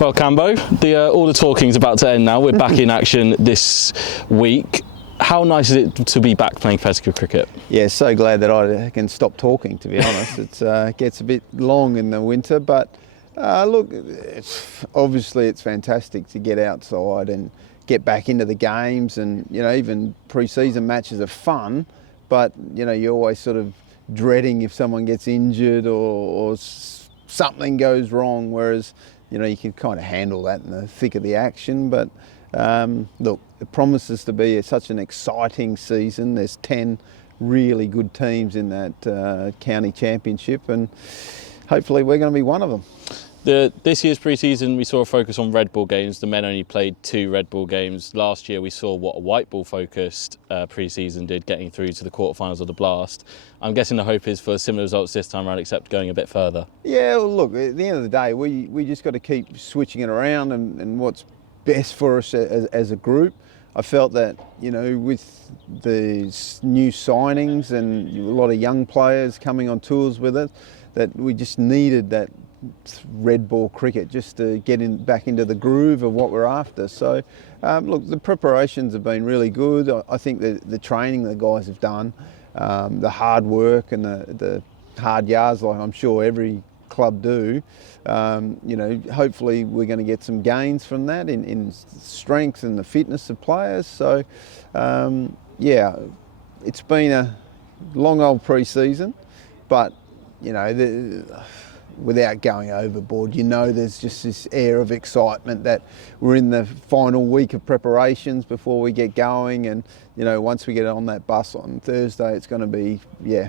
Well, Campbell, all the talking's about to end now. We're back in action this week. How nice is it to be back playing competitive cricket? Yeah, so glad that I can stop talking, to be honest. It gets a bit long in the winter, but look, obviously it's fantastic to get outside and get back into the games, and even pre-season matches are fun, but you're always sort of dreading if someone gets injured or something goes wrong, whereas you can kind of handle that in the thick of the action. But look, it promises to be such an exciting season. There's 10 really good teams in that county championship, and hopefully we're going to be one of them. This year's pre-season, we saw a focus on red ball games. The men only played 2 red ball games. Last year we saw what a white ball focused pre-season did, getting through to the quarterfinals of the Blast. I'm guessing the hope is for similar results this time around, except going a bit further. Yeah, well, look, at the end of the day, we just got to keep switching it around and what's best for us as a group. I felt that, with the new signings and a lot of young players coming on tours with it, that we just needed that red ball cricket just to get back into the groove of what we're after. So, look, the preparations have been really good. I think the training the guys have done, the hard work and the hard yards, like I'm sure every club do, hopefully we're going to get some gains from that in strength and the fitness of players. So, yeah, it's been a long old pre-season, but, without going overboard, there's just this air of excitement that we're in the final week of preparations before we get going, and once we get on that bus on Thursday, it's going to be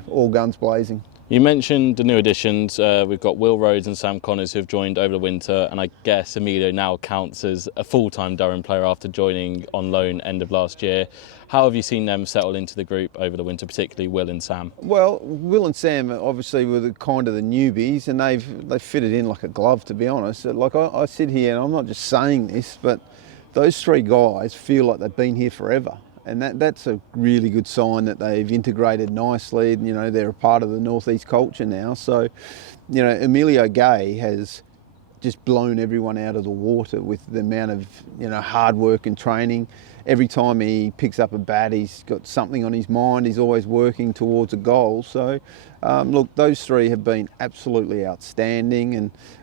all guns blazing. You mentioned the new additions. We've got Will Rhodes and Sam Connors who've joined over the winter, and I guess Emilio now counts as a full-time Durham player after joining on loan end of last year. How have you seen them settle into the group over the winter, particularly Will and Sam? Well, Will and Sam obviously were the kind of the newbies, and they've fitted in like a glove, to be honest. Like I sit here and I'm not just saying this, but those 3 guys feel like they've been here forever. And that's a really good sign that they've integrated nicely. They're a part of the Northeast culture now. So, Emilio Gay has just blown everyone out of the water with the amount of, hard work and training. Every time he picks up a bat, he's got something on his mind. He's always working towards a goal. So, look, those 3 have been absolutely outstanding.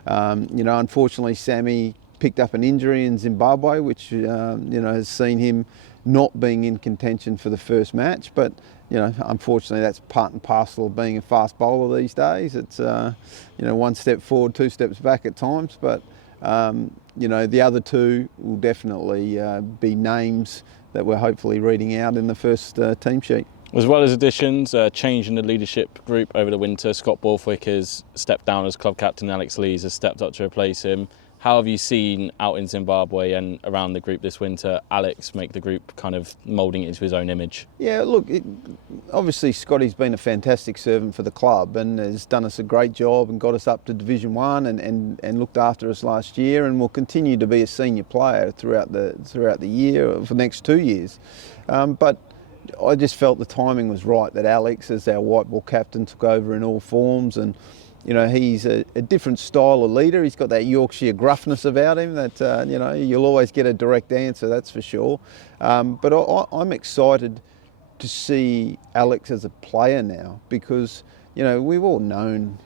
And, unfortunately, Sammy picked up an injury in Zimbabwe, which, has seen him not being in contention for the first match, but unfortunately that's part and parcel of being a fast bowler these days. It's 1 step forward, 2 steps back at times, but the other 2 will definitely be names that we're hopefully reading out in the first team sheet. As well as additions, change in the leadership group over the winter. Scott Borthwick has stepped down as club captain. Alex Lees has stepped up to replace him. How have you seen out in Zimbabwe and around the group this winter Alex make the group kind of moulding it into his own image? Yeah, look, obviously Scotty's been a fantastic servant for the club and has done us a great job and got us up to Division 1 and looked after us last year, and will continue to be a senior player throughout the year for the next 2 years. But I just felt the timing was right that Alex, as our white ball captain, took over in all forms, and he's a different style of leader. He's got that Yorkshire gruffness about him that, you'll always get a direct answer, that's for sure. But I'm excited to see Alex as a player now, because, we've all known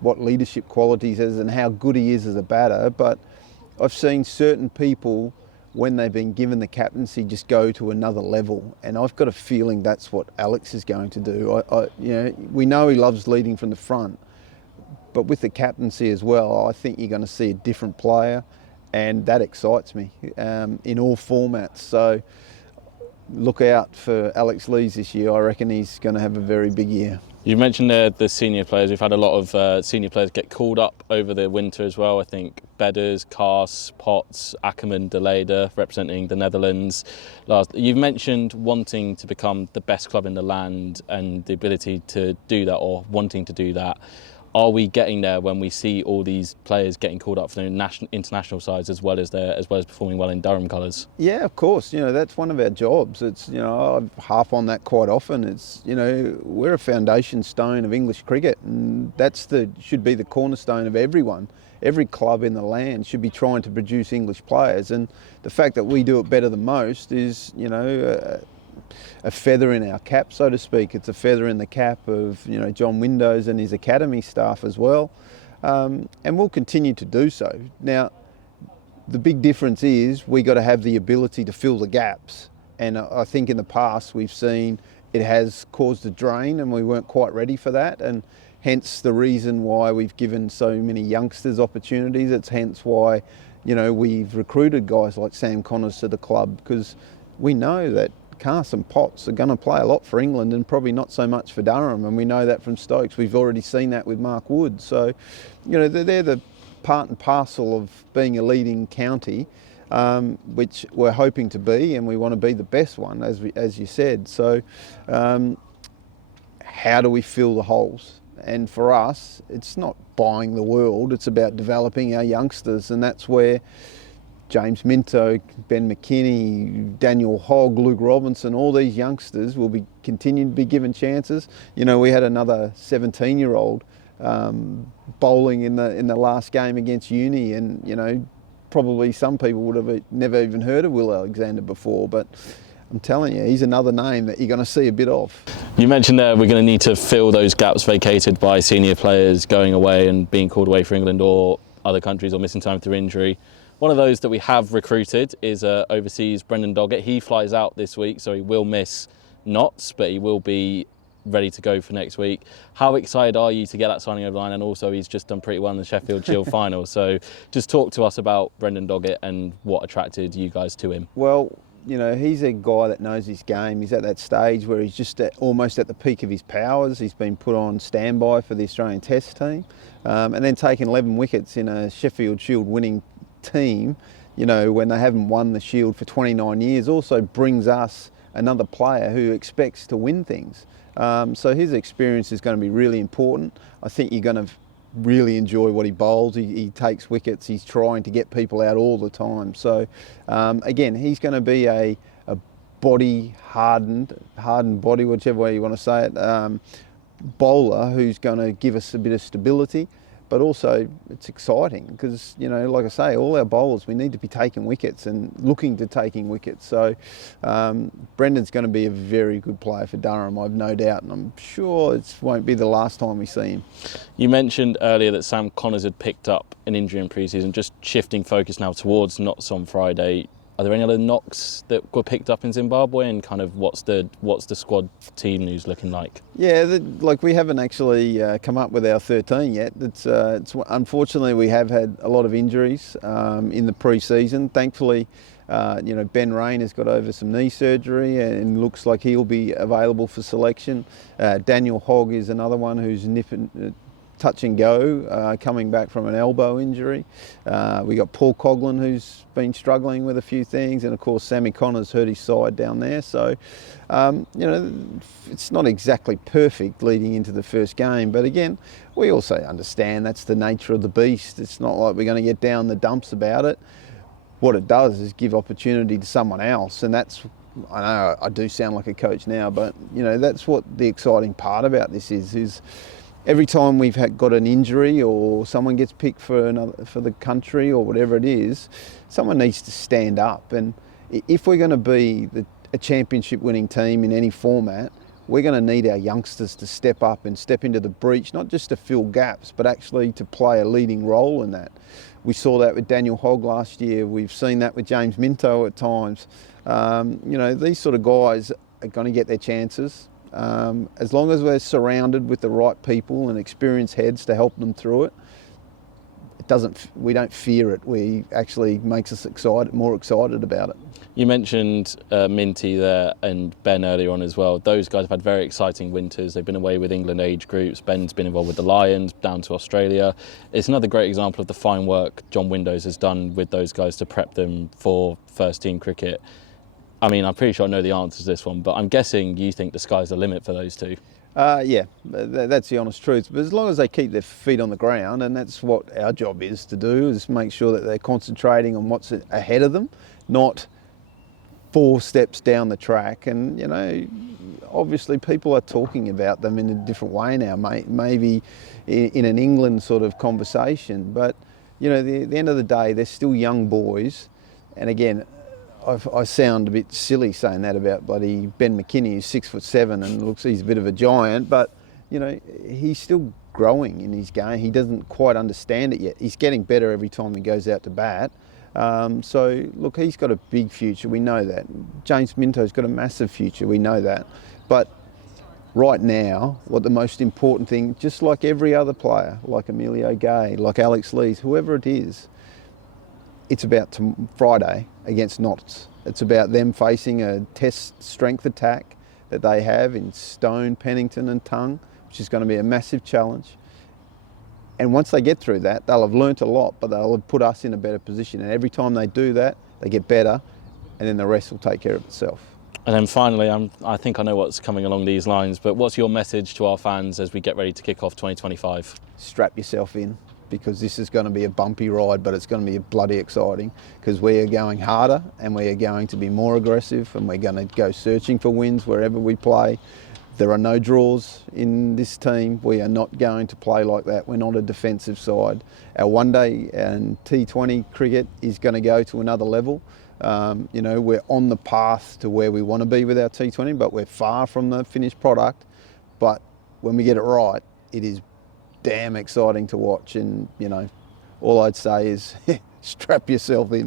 what leadership qualities is and how good he is as a batter, but I've seen certain people, when they've been given the captaincy, just go to another level, and I've got a feeling that's what Alex is going to do. We know he loves leading from the front, but with the captaincy as well, I think you're going to see a different player, and that excites me in all formats. So look out for Alex Lees this year. I reckon he's going to have a very big year. You mentioned the senior players. We've had a lot of senior players get called up over the winter as well. I think Bedders, Cass, Potts, Ackerman, De Leyder representing the Netherlands. You've mentioned wanting to become the best club in the land and the ability to do that, or wanting to do that. Are we getting there when we see all these players getting called up for the international sides as well as performing well in Durham colours? Yeah, of course. That's one of our jobs. It's I harp on that quite often. It's we're a foundation stone of English cricket, and should be the cornerstone of everyone. Every club in the land should be trying to produce English players, and the fact that we do it better than most is a feather in our cap, so to speak. It's a feather in the cap of John Windows and his academy staff as well, and we'll continue to do so. Now, the big difference is we got to have the ability to fill the gaps, and I think in the past we've seen it has caused a drain, and we weren't quite ready for that, and hence the reason why we've given so many youngsters opportunities. It's hence why we've recruited guys like Sam Connors to the club, because we know that Cass and Potts are going to play a lot for England and probably not so much for Durham, and we know that from Stokes. We've already seen that with Mark Wood. So, they're the part and parcel of being a leading county, which we're hoping to be, and we want to be the best one, as you said. So, how do we fill the holes? And for us, it's not buying the world, it's about developing our youngsters, and that's where James Minto, Ben McKinney, Daniel Hogg, Luke Robinson, all these youngsters will be continuing to be given chances. We had another 17-year-old bowling in the last game against Uni, and probably some people would have never even heard of Will Alexander before, but I'm telling you, he's another name that you're going to see a bit of. You mentioned there we're going to need to fill those gaps vacated by senior players going away and being called away for England or other countries or missing time through injury. One of those that we have recruited is overseas Brendan Doggett. He flies out this week, so he will miss Notts, but he will be ready to go for next week. How excited are you to get that signing over the line? And also, he's just done pretty well in the Sheffield Shield final. So just talk to us about Brendan Doggett and what attracted you guys to him. Well, he's a guy that knows his game. He's at that stage where he's just almost at the peak of his powers. He's been put on standby for the Australian Test team, and then taken 11 wickets in a Sheffield Shield winning team, when they haven't won the Shield for 29 years, also brings us another player who expects to win things. So his experience is going to be really important. I think you're going to really enjoy what he bowls. He takes wickets. He's trying to get people out all the time. So again, he's going to be a body hardened body, whichever way you want to say it, bowler who's going to give us a bit of stability. But also, it's exciting because, like I say, all our bowlers, we need to be taking wickets and looking to taking wickets. So Brendan's going to be a very good player for Durham, I've no doubt, and I'm sure it won't be the last time we see him. You mentioned earlier that Sam Connors had picked up an injury in pre-season, just shifting focus now towards Notts on Friday. Are there any other knocks that were picked up in Zimbabwe, and kind of what's the squad team news looking like? Yeah, we haven't actually come up with our 13 yet. It's unfortunately we have had a lot of injuries in the pre-season. Thankfully, Ben Rain has got over some knee surgery and looks like he'll be available for selection. Daniel Hogg is another one who's touch and go, coming back from an elbow injury. We got Paul Coughlin, who's been struggling with a few things, and of course Sammy Connors hurt his side down there. So, it's not exactly perfect leading into the first game, but again, we also understand that's the nature of the beast. It's not like we're going to get down the dumps about it. What it does is give opportunity to someone else, and that's, I know I do sound like a coach now, but that's what the exciting part about this is every time we've got an injury or someone gets picked for the country or whatever it is, someone needs to stand up. And if we're going to be a championship winning team in any format, we're going to need our youngsters to step up and step into the breach, not just to fill gaps, but actually to play a leading role in that. We saw that with Daniel Hogg last year. We've seen that with James Minto at times. These sort of guys are going to get their chances. As long as we're surrounded with the right people and experienced heads to help them through it, we don't fear it. We actually makes us more excited about it. You mentioned Minty there and Ben earlier on as well. Those guys have had very exciting winters. They've been away with England age groups. Ben's been involved with the Lions, down to Australia. It's another great example of the fine work John Windows has done with those guys to prep them for first team cricket. I mean, I'm pretty sure I know the answer to this one, but I'm guessing you think the sky's the limit for those two. Yeah, that's the honest truth. But as long as they keep their feet on the ground, and that's what our job is to do, is make sure that they're concentrating on what's ahead of them, not 4 steps down the track. And, you know, obviously people are talking about them in a different way now, maybe in an England sort of conversation. But, you know, at the end of the day, they're still young boys. And again, I sound a bit silly saying that about bloody Ben McKinney, who's 6'7" and looks he's a bit of a giant, but you know, he's still growing in his game. He doesn't quite understand it yet. He's getting better every time he goes out to bat. So look, he's got a big future, we know that. James Minto's got a massive future, we know that. But right now, what the most important thing, just like every other player, like Emilio Gay, like Alex Lees, whoever it is, it's about Friday against Notts. It's about them facing a test strength attack that they have in Stone, Pennington and Tongue, which is going to be a massive challenge. And once they get through that, they'll have learnt a lot, but they'll have put us in a better position. And every time they do that, they get better, and then the rest will take care of itself. And then finally, I think I know what's coming along these lines, but what's your message to our fans as we get ready to kick off 2025? Strap yourself in, because this is going to be a bumpy ride, but it's going to be bloody exciting, because we are going harder and we are going to be more aggressive, and we're going to go searching for wins wherever we play. There are no draws in this team. We are not going to play like that. We're not a defensive side. Our one day and T20 cricket is going to go to another level. You know, we're on the path to where we want to be with our T20, but we're far from the finished product. But when we get it right, it is damn exciting to watch. And, you know, all I'd say is strap yourself in.